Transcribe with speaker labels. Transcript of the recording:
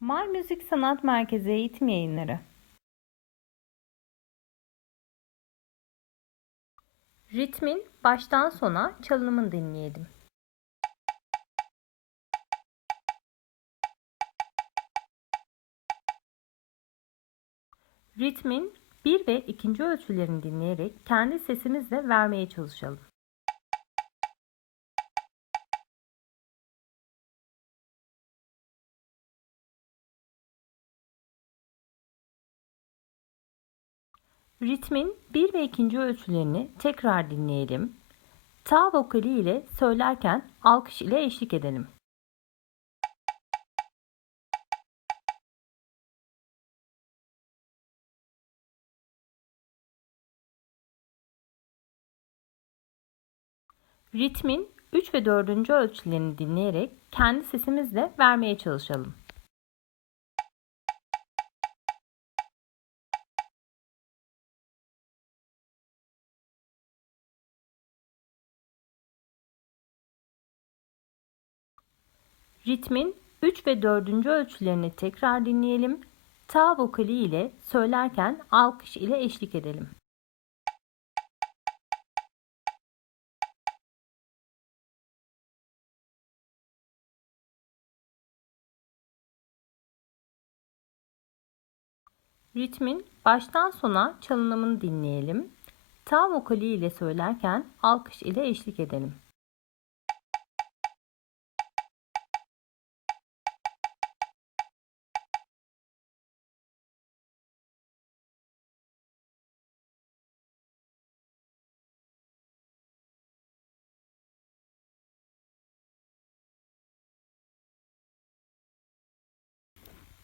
Speaker 1: Mar Müzik Sanat Merkezi Eğitim Yayınları Ritmin baştan sona çalınımını dinleyelim. Ritmin bir ve ikinci ölçülerini dinleyerek kendi sesimizle vermeye çalışalım. Ritmin bir ve ikinci ölçülerini tekrar dinleyelim. Ta vokali ile söylerken alkış ile eşlik edelim. Ritmin 3 ve 4. ölçülerini dinleyerek kendi sesimizle vermeye çalışalım. Ritmin 3 ve 4. ölçülerini tekrar dinleyelim. Ta vokali ile söylerken alkış ile eşlik edelim. Ritmin baştan sona çalınımını dinleyelim. Ta vokali ile söylerken alkış ile eşlik edelim.